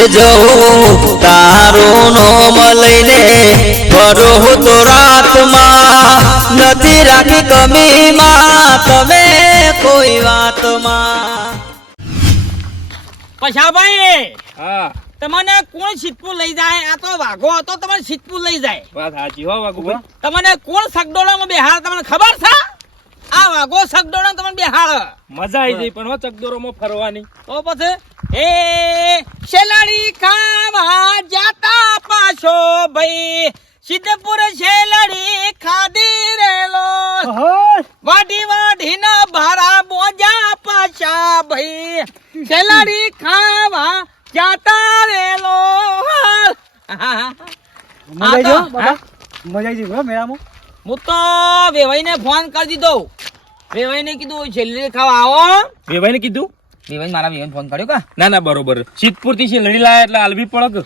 એ જવું તારું નોમ લઈને ફરો તો રાતમાં. નથી રાખી કમીમાં તમે કોઈ વાતમાં. પછાભાઈ હા. તમને કોણ સિદ્ધપુર લઈ જાય? આ તો વાઘો હતો તમને સિદ્ધપુર લઈ જાય. વાત સાચી હો વાઘો તમને કોણ સગડોળામાં બેહાર તમને ખબર છે? આ વાગો સગડોળા તમને બેહાળ મજા આવી જઈ પણ હો ચકડોરોમાં ફરવાની. તો પછી? એ શેલાડી ખાવા જાતા પાછો ભાઈ. સિદ્ધપુર શેલાડી ખાધી રેલો. વાઢી વાઢી ના ભારા બોજા પાછા ભાઈ. શેલાડી ખાવા જાતા રેલો. મજા આવી મજા આવી મેળામાં? હું તો વેવાઈને ફોન કરી દીધો. વેવાઈને કીધું છેલ્લી ખાવા આવો. વેવાઈને કીધું? વેવાઈ મારા વેવાઈને ફોન કર્યો કા? ના ના બરોબર. સિદ્ધપુરથી લડી લાયા એટલે આલવી પડક.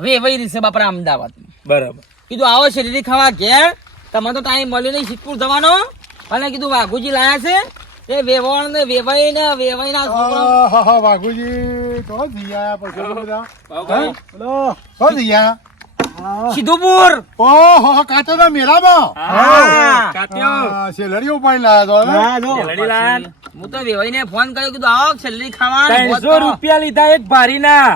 વેવાઈ રીતે બાપરા અમદાવાદ. બરાબર. કીધું આવો છેલ્લી ખાવા ઘેર. તમને તો ટાઈમ મળ્યો નહીં સિદ્ધપુર જવાનો. અને કીધું વાઘુજી લાયા છે. એ વેવણ ને વેવાઈ ને વેવાઈ ના છોકરો વાઘુજી તો જઈ આયા પછી બધા. બાબુભાઈ, તો જઈ આયા. સિદ્ધુપુર! ઓહો કાચો ના મેળામાં હા. હા, શેલડીઓ પાણી લાયા તો લડી લાયા હું તો વેવાઈ ને ફોન કર્યો કીધું આવો શેરડી ખાવા ને મોજ ત્રણસો કરો. રૂપિયા લીધા એક ભારીના.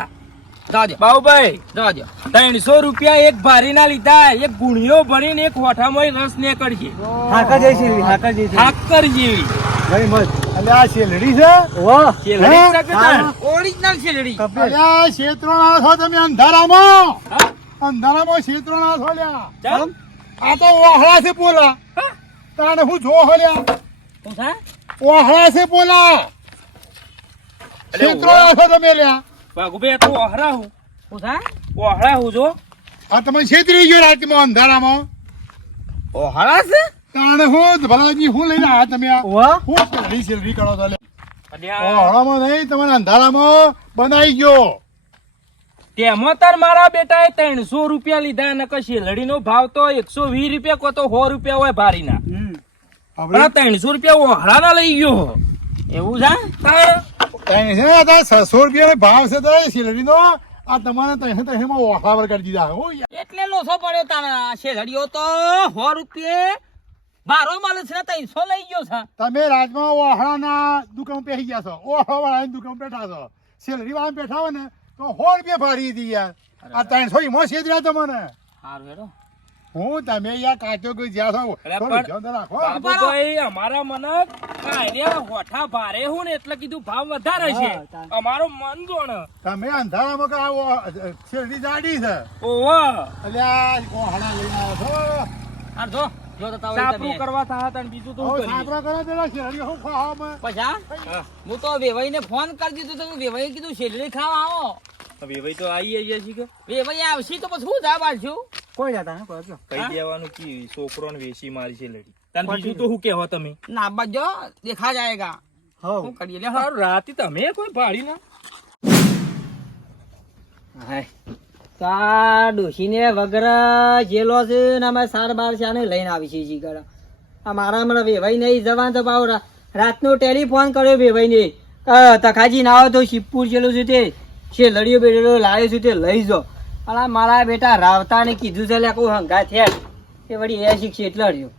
જવા બાબુભાઈ જવા. ત્રણસો રૂપિયા એક ભારીના લીધા. એક ગુણિયો ભરીને એક હોઠામાં રસ ને કરશે હાકા જઈ છે હાકા જઈ છે. ઠાકર જેવી ભાઈ મસ્ત એટલે આ શેલડી છે? વાહ કે લડી હે? શકે તાણ. ઓરિજિનલ શેલડી અલે આ શેત્રોણા છો તમે અંધારામાં? અંધારામાં શેત્રોણા છો લ્યા આ તો ઓહળા છે પોલા. તાણે હું જો હલ્યા ઓહળા છે પોલા. શેત્રોણા છો તમે લ્યા. આ તો હું. શું હું જો. આ તમે છેતરી ગયો રાતમાં અંધારામાં. ઓહળા છે? તાણે હું ભલાજી હું લઈને આ તમે આ. હું શેલડી કરો તો ઓહળામાં નહીં તમારે અંધારામાં બનાવી ગયો. તેમાં તાર મારા બેટાએ ત્રણસો રૂપિયા લીધા નકર શેલડીનો ભાવ તો એકસો વીસ રૂપિયા કો તો સો રૂપિયા હોય ભારીના. પણ ત્રણસો રૂપિયા ઓહરાના લઈ ગયો એવું છે? છસો રૂપિયાનો ભાવ છે તો શેલડીનો આ તમારે ત્રણસો ત્રણમાં કરી દીધા. હો એટલે લોસો પડ્યો તારા શેરડીઓ તો સો રૂપિયા બારો માલ છે ને ત્રણસો લઈ ગયો છે. તમે રાજમાં ઓહળાના દુકાન પેસી ગયા છો. ઓહળા વાળાની દુકાન બેઠા છો. સેલરી વાળા બેઠા હોય ને તો સો રૂપિયા ભારી હતી યાર. આ ત્રણસો ઈમાં છેતર્યા તમને સારું હેડો. હું તમે યાર કાચો કોઈ જ્યાં છો રાખો. બાબુભાઈ અમારા મને કાંઈ હોઠા ભારે હું ને એટલે કીધું ભાવ વધારે છે. અમારો મન જોણ. તમે અંધારામાં કે આવો શેરડી જાડી છે? ઓહો. એટલે આ ઓહળા લઈને આવ્યો છો. આ જો. સાપરું કરવા થા હતા ને બીજું તો શું સાપરા કરે પેલા શેરડી હું ખાવામાં પછી? હા? હા. હું તો વેવાઈને ફોન કરી દીધું તો વેવાઈ કીધું શેરડી ખાવા આવો. હવે તો આવી ગયા છીએ કે? વેવાઈ આવશે તો પછી હું જા પાછું કોઈ જતા ને દેવાનું કી છોકરો ને વેસી મારી છે લડી. તાન બીજું તો શું કેવા તમે? ના બાજો દેખા જાયગા. હવ. કરીએ લે રાતે તમે કોઈ ભાડી ના? હાય. તા ડોશીને વગર જેલો છે ને અમે સાર છે આને લઈને આવી છે જી ઘરે આ મારા મને વેવાઈ નહીં, જવાન તો પાવ રાતનો ટેલિફોન કર્યો વેવાઈને. તખાજી ના આવો તો શિવપુર જેલું છે છે લડીઓ બેડો લાવ્યો છું તે, લઈ જો. આ મારા બેટા રાવતાને કીધું છે કોઈ હંગા થયા એ વળી એ શીખશે એટલે રહ્યો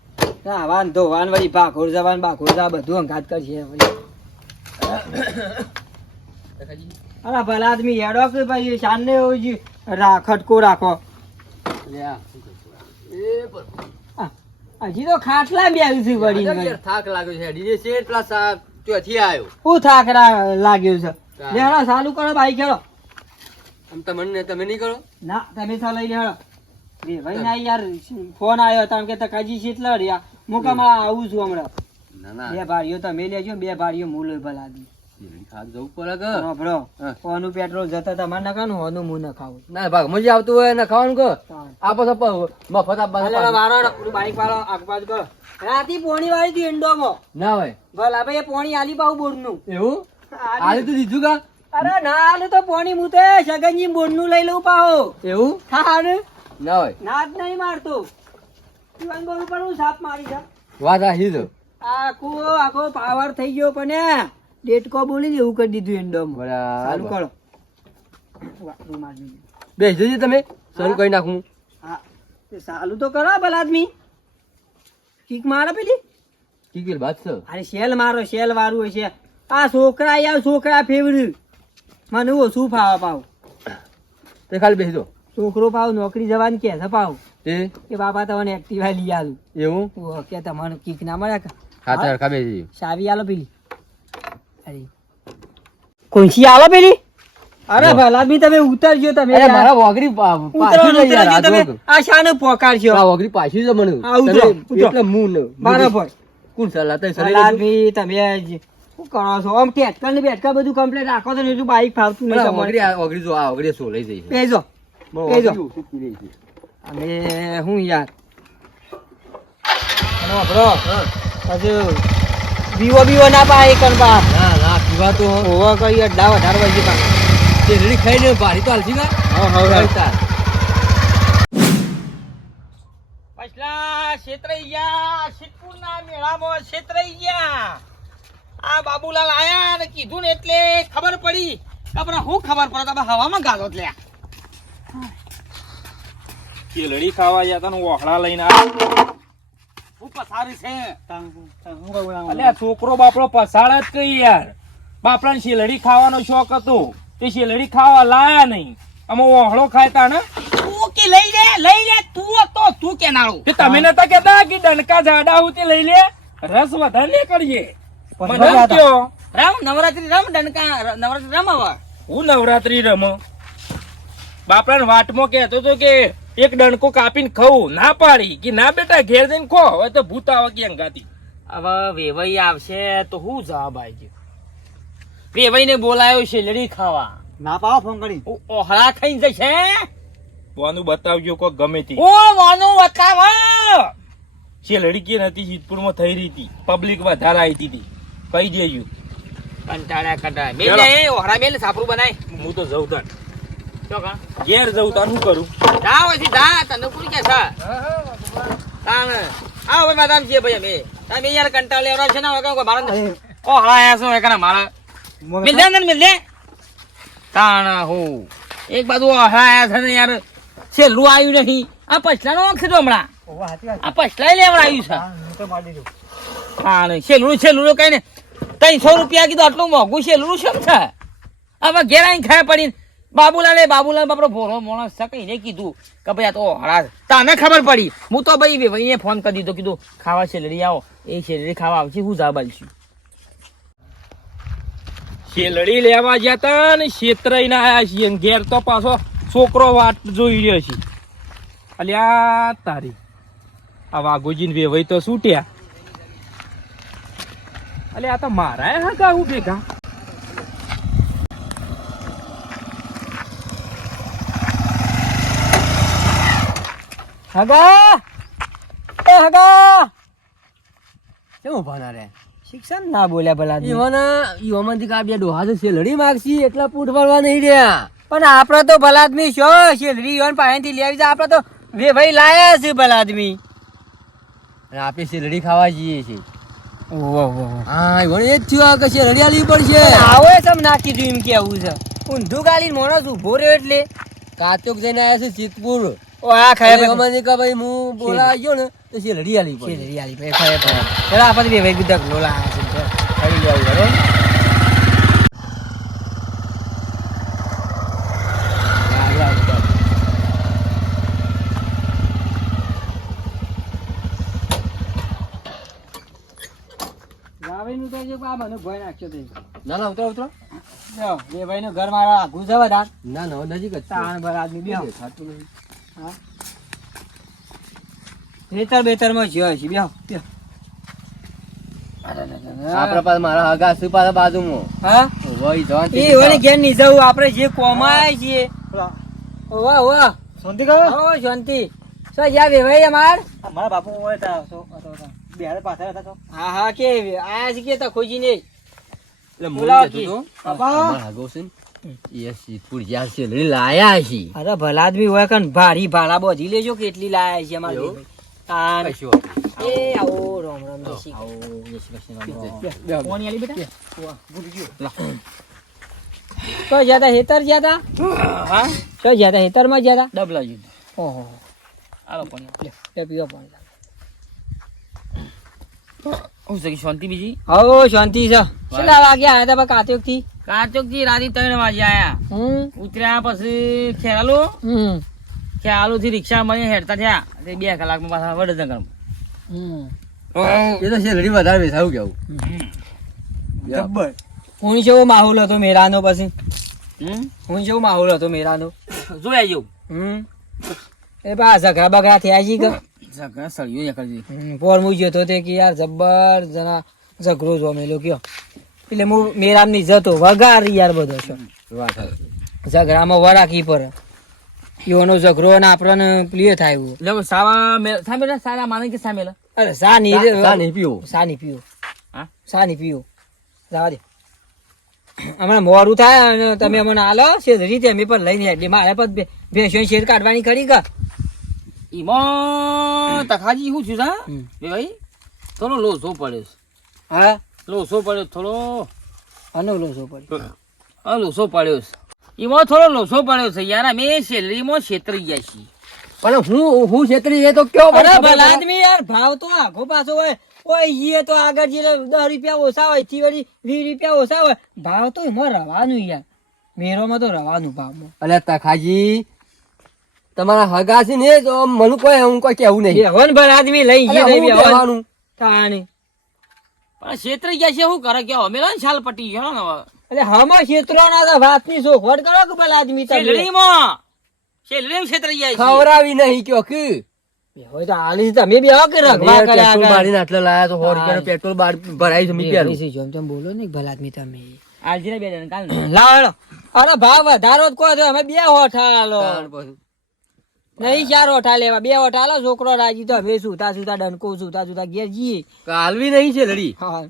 ના વાન ધોવાન વળી ભાખોર જવાન ભાખોર જવા બધું હંગાત કરશે વળી. અરે ભલા આદમી હેડો કે ભાઈ છે. રા ખટકો રાખો. હજી તો ખાટલા બે આવ્યું છે વળી ને થાક લાગ્યો છે. ડીજે શેર પ્લસ ત્યાંથી આવ્યો હું થાક લાગ્યો છે. લે હેડો ચાલુ કરો ખેડો. હેડો આમ તમને તમે નહીં કરો? ના તમે તો લઈ હેડો રે ભાઈ ના યાર ફોન આવ્યો હતા એમ કે તકાજી છે એટલે રહ્યા મુકામાં આવું છું હમણાં. ના ના. બે ભારીઓ તમે લેજો બે ભારીઓ મૂલ ભલા દી શેરડી જવું પડે કે સાંભળો ઓનું પેટ્રોલ જતા તમારે નખાનું હોનું હું ન ખાવું ના ભાગ મજા આવતું હોય ને ખાવાનું કહો આ પછી મફત આપવાનું મારો બાઈક વાળો આગબાજ કરો. રાતી પોણી વાળી હતી એન્ડોમાં ના હોય. ભલા ભાઈ પોણી આલી પાઉં બોર્ડનું એવું? આલે. તો દીધું કા? અરે ના આલે તો પોણી મુતે સગનજી બોર્ડનું લઈ લઉં પાહો. એવું? હા ના? હોય. ના જ નહીં મારતો. પર હું સાપ મારી છે વાત આ આખો આખો પાવર થઈ ગયો પણ ડેટકો બોલી દે એવું કરી દીધું એન્ડોમાં ચાલુ કરો. વા, રૂમાલ બીજો. બેસજો જી તમે. શરૂ કરી નાખું હા. તે સાલું તો કરો ભલા આદમી કિક મારો પેલી? કિક વાત છે અરે શેલ મારો શેલ વાળું છે આ છોકરા યાર છોકરા ફેવરી. મને ઓછું ફાવે પાવ? તે ખાલી બેસજો. છોકરો પાવ નોકરી જવાની કે છે પાવ? તે? કે બાપા તમને એક્ટિવા લઈ આલું? એવું? કે તમને કિક ના મળે હા. હરખા બેસી. સાવી આલો પેલી. અરે. કોઈસી પેલી? અરે જો. તમે ઉતરજો તમે અરે મારા વગરી પા- પાછી ઉતરવાનું લઈ યાર, ઉતરજો આ તમે આ શાને પોકારશો. આ વગરી પાછી જ મને. આ ઉતરો, એટલે કોણ તમે શું કરો છો? આમ ટેટકલ ને બેટકલ બધું કમ્પ્લીટ રાખો તો બાઈક ફાવતું નહીં તમારે. જો આ સો લઈ જઈ. અને હું યાર? હજુ બીવો બીવો ના પાય એક બા ના ના પીવા તો હોવા કઈ અડડા વધારે વાગી પા તે રેડી ખાઈને ભારી તો હાલતી કા હા ચાલતા. પછલા છેતરાઈ ગયા સિદ્ધપુરના મેળામાં છેતરાઈ ગયા આ બાબુલાલ આયા ને કીધું ને એટલે ખબર પડી. આપણે શું ખબર પડે? તમે હવામાં ગાલો લે કેલડી ખાવા ગયા તા ને ઓહળા લઈને આવ્યા. શું પસારી છે. અલ્યા છોકરો બાપડો પસાડ જ કઈ યાર. બાપડાને શેલડી ખાવાનો શોખ હતો. તે શેલડી ખાવા લાયા નહીં. અમે ઓહળો ખાતા ને તું કે લઈ લે લઈ લે તું હતો તું કેનારો તે તમે નતા કેતા કે ડંકા જાડા હું તે લઈ લે? રસ વધારે લે કરીએ. મને કયો? રમ નવરાત્રી રમ ડંકા નવરાત્રી રમ હવે. હું નવરાત્રી રમો? બાપડાને વાટમાં કહેતો તો કે એક ડણકો કાપીને ખવું ના પાડી. કે ના બેટા ઘેર જઈને ખો. હવે તો ભૂત આવે કે અંગાતી હવે વેવાઈ આવશે તો હું જવાબ આવી વેવાઈ ને બોલાયો છે લડી ખાવા. ના પાવો ફોન કરી. ઓહળા ખાઈને જશે બોનું બતાવજો કોઈ ગમે તે. ઓ વાનું બતાવો! છે લડકી નથી માં થઈ રહી હતી. પબ્લિક વધારે આવી હતી કહી દેજો. કંટાળા કંટાળા મેલ ઓહળા મેલ સાપરું બનાય. હું તો જઉં કા ઘેર જવું તાર શું કરું? જા હોય જા તને કોણ કે છે? તાણ. આવો ભાઈ માદામ છે ભાઈ અમે. તમે યાર કંટાળ લેવરા છે ને હવે કોઈ મારા હા આયા છો એકના મારા. મિલ દે ને મિલ દે. તાણ હો. એક બાજુ હા આયા છે ને યાર. છેલ્લું આવ્યું નહીં આ પછલાનો વખત હમણાં. આ પછલા વાત. આ પછલાય લેવડાવ્યું છે. તાણ છેલ્લું છેલ્લું કઈ ને ત્રણસો રૂપિયા કીધું આટલું મોંઘું છેલ્લું શું છે? હવે ઘેર આવીને ખાય પડી બાબુલાલે, બાબુલાલ બાપરો ભોળો માણસ છે કઈને કીધું કે ભાઈ આ તો હળા તને ખબર પડી. હું તો ભાઈ ભાઈને ફોન કરી દીધો, કીધું, ખાવા શેલડી આવો. એ શેલડી ખાવા આવશે, હું જા આલશું શેલડી લેવા ગયા તા ને ના આયા છીએ ઘેર તો પાછો છોકરો વાટ જોઈ રહ્યો છે. અલ્યા તારી. આ વાઘોજી ને વેવાઈ તો છૂટ્યા. અલ્યા આ તો મારા હું ભેગા. હગા! એ હગા! શું ના રે? શિક્ષણ ના બોલ્યા ભલા. ઈવાના ઈવામાંથી કા બે ડોહા તો શેલડી માગશી? એટલા પૂંઠ વાળવા નહીં રહ્યા. પણ આપડે તો ભલા આદમી છો. શેલરી યોન પાસેથી લઈ આવી છે. આપડે તો વે ભાઈ લાયા છે ભલા આદમી અને આપણે શેલડી ખાવા જઈએ છીએ. હા ઈવન એ જ થયું કે શેલડી આલવી પડશે આવો સમ નાખી દીધું એમ કેવું છે. ઊંધું ગાલી માણસ ઊભો રહ્યો એટલે. કાચોક જઈને આવ્યા છે સિદ્ધપુર ઓ આ ખાય અમારે કે ભાઈ હું બોલા આવ્યો ને તો પડશે શેલરી આલી ભાઈ ખાય ભાઈ ચલો આપણે બે ભાઈ ગુદક લો લાયા છે ખાઈ આ મને ભય નાખ્યો તે. ના ના ઉતરો બે ભાઈનું ઘર મારા ગુજરાત છે ના ના નજીક જ છે. આદમી બે નહીં. બેતર બેતરમાં જ્યો છે બેહો બેહો. આપણા પાસે મારા હગા બાજુમાં? હા? વહી જવાન એ ઓને ઘેર નહીં જવું આપણે જે કોમાય છીએ. ઓવા ઓવા શાંતિ કરો? હો શાંતિ. સો યા વેવાઈ અમાર? મારા બાપુ હોય તા તો તો તો. હતા તો. હા હા કે આજ છે કે તા ખોજી નહીં એટલે હું બોલાવો કહેતો કી. હતો, બાપા. હગો છે લાયા છે. અરે ભલા આદમી હોય કન ભારી ભાડા બોધી લેજો કેટલી લાયા છે અમાર. એ આવો રામ રામ જય શ્રી કૃષ્ણ. કોણ આલી બેટા? ભૂલી ગયો. તો હેતર હા? તો ગયા તા હેતરમાં ગયા ડબલા જીધું ઓહો. આલો? પણ લે લે પાણી હું શાંતિ બીજી? હો શાંતિ છે. કેટલા વાગ્યા આવ્યા તા બા કાત્યોકથી કાચોક રાતે ત્રણ વાગે આયા. હું ઉતર્યા પછી ખેરાલુ હમ. ખેરાલુ થી રિક્ષા મળી હેડતા થયા. તે બે કલાકમાં પાછા વડનગર હમ. એ તો શેરડી વધારે બેસાવું કેવું? જબ્બર. હું જેવો માહોલ હતો મેરાનો પછી? હમ? હું જેવો માહોલ હતો મેરાનો? જોયા જેવું હમ. એ બા ઝઘડા બગડા થયા છે કે? ઝઘડા સળિયો એકલજી હમ, પોર મું જતો તે કે યાર જબ્બર જના ઝઘડો જોમેલો કયો. એટલે હું મેરામની જતો વગાર યાર બધો છો. ઝઘડામાં વરાકી પર. યોનો ઝઘડો ને આપણને પ્રિય થાય એવું. એટલે સાવા મે- સામેલા સારા માને કે સામેલા અરે સા ની સા ની પીવો. સા ની પીવો હા? સા ની પીવો જવા દે. હમણાં મોડું થાય અને તમે મને આલો છે રીતે અમે પણ લઈને એટલે મારે પણ ભેંસો શેર કાઢવાની ખરી કા ઈમાં તખાજી શું છું તા ભાઈ થોડો લોસો પડ્યો છે. હા? લોસો પડ્યો થોડો. આનો લોસો પડ્યો. આ લોસો પડ્યો છે. એમાં થોડો લોસો પડ્યો છે યાર અમે શેલરીમાં છેતરી ગયા છીએ. પણ હું હું છેતરી એ તો કયો ભલા આદમી યાર ભાવ તો આખો પાછો હોય. ઓય ઈએ તો આગળ જે દસ રૂપિયા ઓછા હોયથી વળી વીસ રૂપિયા ઓછા હોય. ભાવ તો એમાં રવાનું યાર. મેરોમાં તો રવાનું ભાવમાં. અલ્યા તખાજી તમારા હગા છે ને તો મને કોઈ હું કોઈ કેવું નહીં. બેહોન ભલા આદમી લઈ ગયા રવાનું? તાણે. પણ છેતરી ગયા છે શું કરે? કે અમે લો ને છાલ પટી ગયો ને હવે એટલે હમો ક્ષેત્રોના તો વાતની શોખવટ કરો કે ભલા આદમી તમે? સેલરીમાં સેલરીમાં ક્ષેત્ર ગયા છીએ. ખવડાવી નહીં કયો કે. હોય તો હાલી તમે બે કે રખવા કર્યા આગળ. બાળીને આટલે લાયા તો પેટ્રોલ બાર મેં જેમ બોલો ને ભલા આદમી તમે. આલજીને બે જણ કાલ લાવો અરે ભાવ વધારો જ કહો અમે બે હોઠા આલો. નહીં ચાર ઓઠા લેવા. બે ઓઠા લો છોકરો રાજી તો હવે સુતા સુતા ડંકો સુતા સુતા ઘેર જઈએ. કાલવી નહીં છે લડી? હા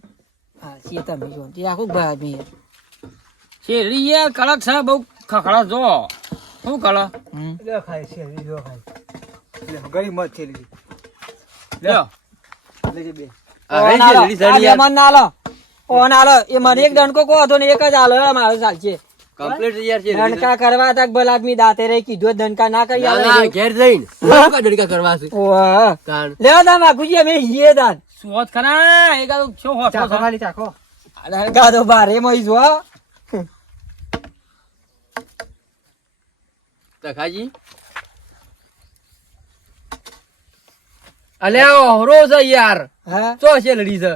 હા. છીએ તમે જો. તે આખું ભાઈ આદમી શેરડી યાર કડક છે બહુ ખખડા જો. શું કડક? હમ. લે ખાય છે લીધો ખાય. લે ગરી મત છે લીધી લે. લેજે બે. છે આલો. લડી સડી યાર. મન ના આલો. ઓન આલો. એ મને એક દણકો કહો હતો ને એક જ આલો. એ મારો ચાલશે Complete તૈયાર છે દણકા કરવા તક ભલા આદમી દાતે રહી કીધો દણકા ના કરી આવે ના, ઘેર જઈને. શું દણકા કરવા છે? ઓહ. કાણ લે દા માગુજી અમે હીએ દાન સોત ખરા એ ગાડો છો હો ચાખો ખાલી ચાખો. દણકા તો બારે મોઈ જો. તખાજી અલ્યા ઓહરો છે યાર. હા? ચો છે લડી છે?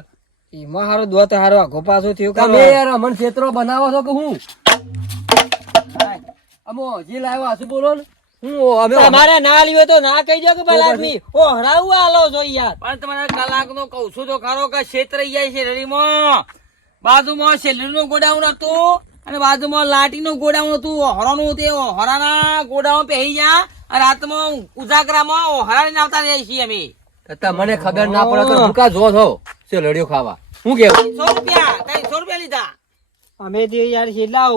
એમાં હારો દોત હારો આઘો પાછો થયો તમે યાર અમન ક્ષેત્રો બનાવો છો કે હું? અમો જે લાવ્યો હશે બોલો ને. તમારે ના લ્યો તો ના કહી દો કે ભલા આદમી ઓ હરાવું આલો છો યાર. પણ તમારે કલાક નો કઉ છું તો ખરો કે ક્ષેત્ર જાય છે રેડીમાં બાજુમાં શેલરી નું ગોડાઉન હતું અને બાજુમાં લાટી નું ગોડાઉન હતું. ઓહરાનું તે ઓહરાના ગોડાઉન પહેરી ગયા અને રાતમાં ઉજાગરામાં ઓહરાને આવતા રહીએ છીએ અમે. મને ખબર ના પડે તો હું જો છો? લડ્યો ખાવા. હું કેવું? સો રૂપિયા ત્રણસો રૂપિયા લીધા. અમે તે યાર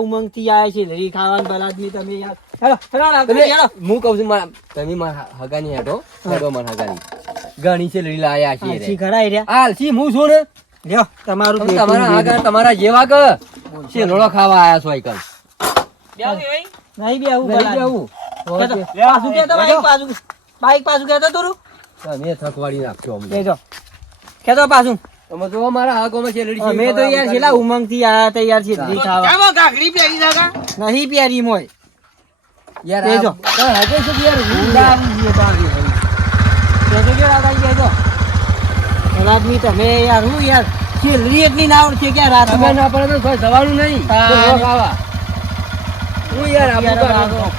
ઉમંગથી છે લરી ખાવાનું ભલા તમે યાર. હેલો હેલો તમે આગળ હેલો. હું કહું છું મારા તમે મારા હગાની હેડો હેડો મારા હગાની. ઘણી છે લડી લાયા છીએ આલસી રે. રહ્યા. આલસી હું છું ને? લ્યો તમારું તમારા ભેગું. તમારા જેવા કે? છે લોડો ખાવા આયા છો આઈકલ નહીં નહીં પાછું કહેતો બાઈક પાછું બાઈક પાછું કહેતો તું તમે થકવાડી અમને. કેતો પાછું. તમે જો મારા હાગોમાં છે લડી અમે તો યાર છેલ્લા ઉમંગથી આયા હતા યાર ખાવા. કેમ નહીં પ્યારી મોય યાર હું ઉડાવી દઈએ બાવી ભાઈ. કે આદમી તમે યાર હું યાર છેલ્લી એટલી ના આવડશે કે તમે ના પડે તો કોઈ જવાનું નહીં. તો ખાવા હું યાર આબુ યાર, કાઢું. આ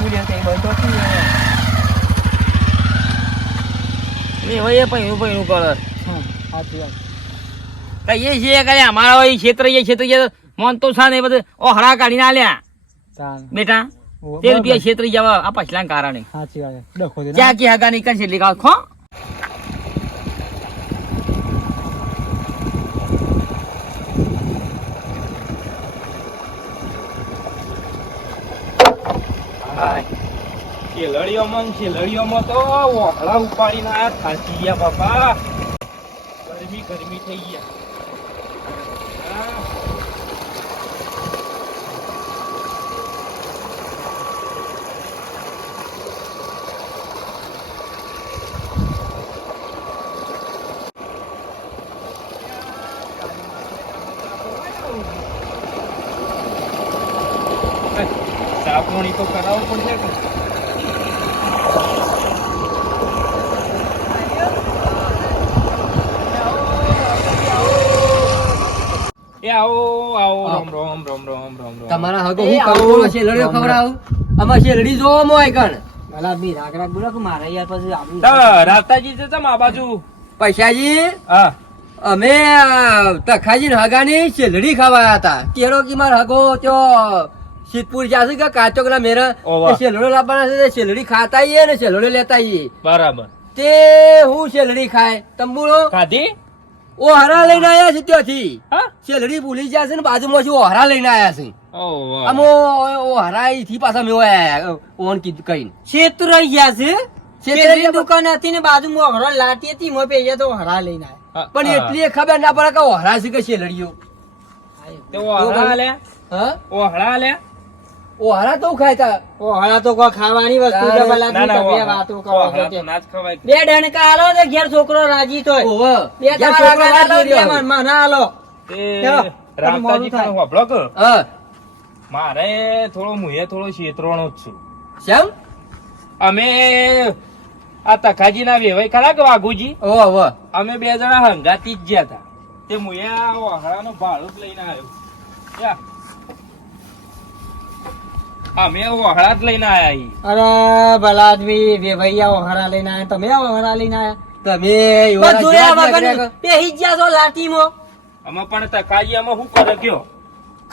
તો એ હોય એ પૈણું પૈણું કરે હમ, સાચી વાત. કહીએ છીએ કે અમારા હોય છેતરાઈ જાય છેતરાઈ જાય તો છે ને એ બધું ઓહરા કાઢીને આલ્યા. બેટા તે રૂપિયા. છેતરી જવા આ પછલા કારણે. સાચી વાત. ડખો દે ક્યાં કી હગા નીકળ છે લીધા ખો? શેલડીઓમાં શેલડીઓમાં તો ઓખલા ઉપાડીને આયા થાકી ગયા બાપા. ગરમી ગરમી થઈ ગયા હા. પાણી તો કરાવવું પડશે કે? એ આવો આવો રામ રામ રામ રામ રામ રામ. તમારા હગો એ હું આવો. કરું શેલડીઓ ખવડાવું. આમાં શેલડી જોવો મોય કણ? ભલા બી રાગ રાગ બોલો કે મારે યાર પછી આપણું રાતાજી છે ચમ આ બાજુ. પૈસાજી હા. અમે તખાજી હગાની શેલડી ખાવા હતા. કેળો કી માર હગો ત્યો સિદ્ધપુર જાશું કે કાચોકના મેરા શેલડો લાવવાના છે શેલડી ખાતા આઈએ ને શેલડો લેતા આઈએ. બરાબર. તે હું શેલડી ખાય. તંબુરો ખાધી? ઓ હરા લઈને આયા છે ત્યાંથી. શેલડી ભૂલી ગયા છે ને બાજુમાં શું ઓહરા લઈને આયા છે. અમો ઓહરા થી પાછા મેં આયા ઓન કીધું કઈ શેતુ રહી ગયા છે? શેતરની દુકાન હતી ને બાજુમાં હરો લાટી હતી મો પે તો હરા લઈને હા, પણ એટલી ખબર ના પડે કે ઓહરા છે કે શેલડીઓ. ઓહરા લે હા? ઓહળા આલ્યા? ઓહરા તો ખાતા ઓ હરા તો કોઈ ખાવાની વસ્તુ છે ભલા ના ના તમે વાતો કરો તે. તો ના જ ખવાય. બે ડણકા આલો ને ઘેર છોકરો રાજી તો બે તમારા આલો. મન- મને આલો. તે રામતાજી મોડું થાય. કે? હા. મારે થોડો મુહે થોડો શેતરોણો જ છું. શેમ? અમે આ તખાજી ના વેવાય ખરા કે વાઘુજી? ઓહ અમે બે જણા હંગાતી જ ગયા હતા. તે મુયા આ વાહડાનો ભાડું લઈને આવ્યો. યા. અમે જ લઈને આયા અરે ભલા આદમી બે ભૈયા લઈને આયા. તમે આવો લઈને આયા. તમે જોયા વગર પેહી ગયા છો લાઠીમાં. અમે પણ તખાજી અમે શું કરે કયો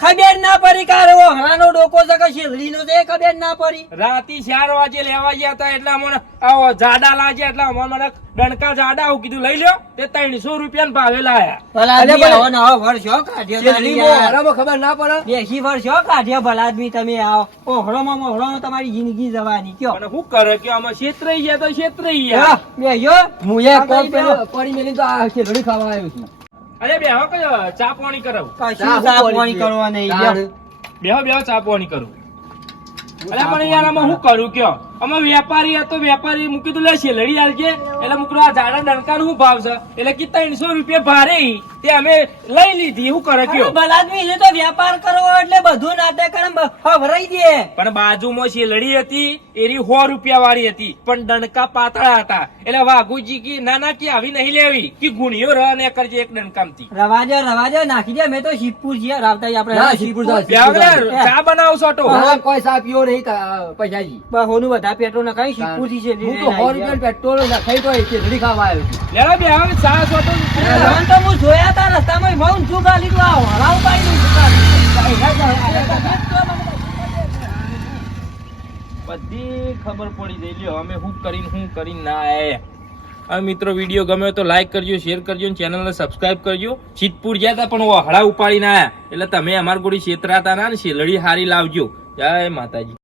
ખબર ના પડી કારે ઓ હરાનો ડોકો છે કે શેરડીનો છે ખબર ના પડી. રાતી 4 વાગે લેવા ગયા હતા એટલે મને આવો જાડા લાગે એટલે મને ડણકા જાડા આવું કીધું લઈ લ્યો તે ત્રણસો રૂપિયા ભાવે લાયા. ભલા અરે આદમી. આવો નવો વર્ષો કાઢ્યો શેરડીમાં યાર. ખબર ના પડે? બેસી વર્ષો કાઢ્યો ભલા આદમી તમે આવો. ઓહળોમાં મોહળોમાં તમારી જિંદગી જવાની. કયો? અને હું કરે? કે અમે છેતરાઈ ગયા તો હા, ગયા. બેસ્યો. હું એ બેહો. પડી મેલી તો આ શેરડી ખાવા આવ્યો છું. અરે બેહો કયો ચા પાણી કરાવું. ચા પાણી કરવા નહીં. બેહો બેહો ચા પાણી કરું. અરે પણ યાર આમાં હું કરું કયો? અમે વેપારી હતો વેપારી મૂકી દઉં લે શેલડી આલજે. એટલે મૂકરો આ ઝાડા ડણકાનું શું ભાવ છે? એટલે કે ત્રણસો રૂપિયા ભારે તે અમે લઈ લીધી શું કરે કયો. ભલા છે તો વેપાર કરવો એટલે બધું નાટક કરે દે. પણ બાજુમાં શેલડી હતી એરી સો રૂપિયા વાળી હતી. પણ દણકા પાતળા હતા. એટલે વાઘુજી કી ના ના કે આવી નહીં લેવી. કે ગુણિયો રહ ને કરજે એક ડણકામથી. રવાજો રવાજો નાખી દે. મેં તો શિવપુર છીએ રાવતાજી આપણે. શિવપુર. ચા બનાવશો તો. કોઈ સા પીઓ નહીં તા- પૈસાજી. બહોનું બધા પેટ્રોલ નખાઈ શિવપુરથી છે હું તો સો રૂપિયા પેટ્રોલ નખાઈ તો શેરડી ખાવા આવ્યો છું. બે હવે ચા છો તો તો હું જોયા તા રસ્તામાં બહુ શું ગાલી તું? આ હરાવ બધી ખબર પડી ગઈ. લ્યો અમે હું કરીને હું કરીને ના આયા. આ મિત્રો વીડિયો ગમ્યો તો લાઈક કરજો શેર કરજો અને ચેનલને સબસ્ક્રાઇબ કરજો. ચિતપુર ગયા હતા પણ હળા ઉપાડીને આયા. એટલે તમે અમાર ગોળી છેતરાતા ના ને શેલડી હારી લાવજો. જય માતાજી.